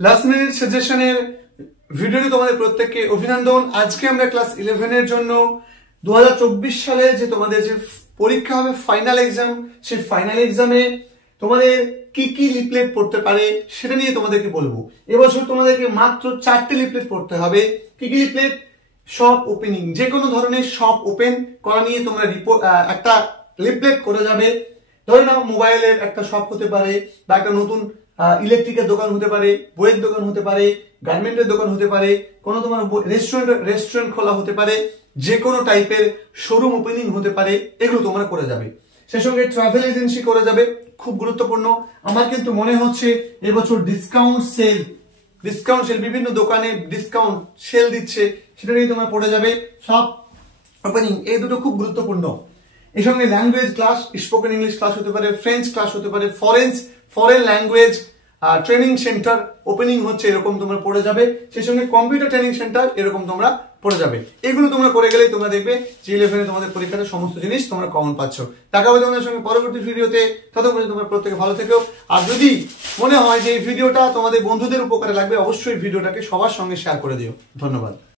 Last minute সাজেশনের ভিডিওতে তোমাদের প্রত্যেককে অভিনন্দন। আজকে আমরা ক্লাস 11 এর জন্য 2024 সালে যে তোমাদের যে পরীক্ষা হবে ফাইনাল এক্সাম, সেই ফাইনাল এক্সামে তোমাদের কি কি লিফলেট পড়তে পারে সেটা নিয়ে তোমাদেরকে বলবো। এবছর তোমাদেরকে মাত্র 4টে লিফলেট পড়তে হবে। কি কি লিফলেট? শপ ওপেনিং, যে কোনো ধরনের শপ ওপেন করা নিয়ে তোমরা একটা লিফলেট করে যাবে। ধরে নাও মোবাইলের একটা শপ হতে পারে, বা একটা নতুন ইলেকট্রিকের দোকান হতে পারে, বইয়ের দোকান হতে পারে, গার্মেন্টের দোকান হতে পারে, কোনো তোমার রেস্টুরেন্ট খোলা হতে পারে, যে কোনো টাইপের শোরুম ওপেনিং হতে পারে, এগুলো তোমরা করে যাবে। সেই সঙ্গে ট্রাভেল এজেন্সি করে যাবে, খুব গুরুত্বপূর্ণ। আমার কিন্তু মনে হচ্ছে এবছর ডিসকাউন্ট সেল বিভিন্ন দোকানে ডিসকাউন্ট সেল দিচ্ছে, সেটা নিয়ে তোমরা পড়ে যাবে। সব ওপেনিং, এই দুটো খুব গুরুত্বপূর্ণ। এর সঙ্গে language class, spoken English class হতে পারে, ফ্রেঞ্চ ক্লাস হতে পারে, foreign language training centre opening হচ্ছে, এরকম তোমরা পড়ে যাবে। সেই সঙ্গে কম্পিউটার ট্রেনিং সেন্টার, এরকম তোমরা পড়ে যাবে। এগুলো তোমরা করে গেলেই তোমরা দেখবে যে 11 তোমাদের পরীক্ষাতে সমস্ত জিনিস তোমরা কমন পাচ্ছ। দেখা হবে তোমাদের সঙ্গে পরবর্তী ভিডিওতে। ততক্ষণ তোমরা প্রত্যেকে ভালো থেকো। আর যদি মনে হয় যে এই ভিডিওটা তোমাদের বন্ধুদের উপকারে লাগবে, অবশ্যই ভিডিওটাকে সবার সঙ্গে শেয়ার করে দিও। ধন্যবাদ।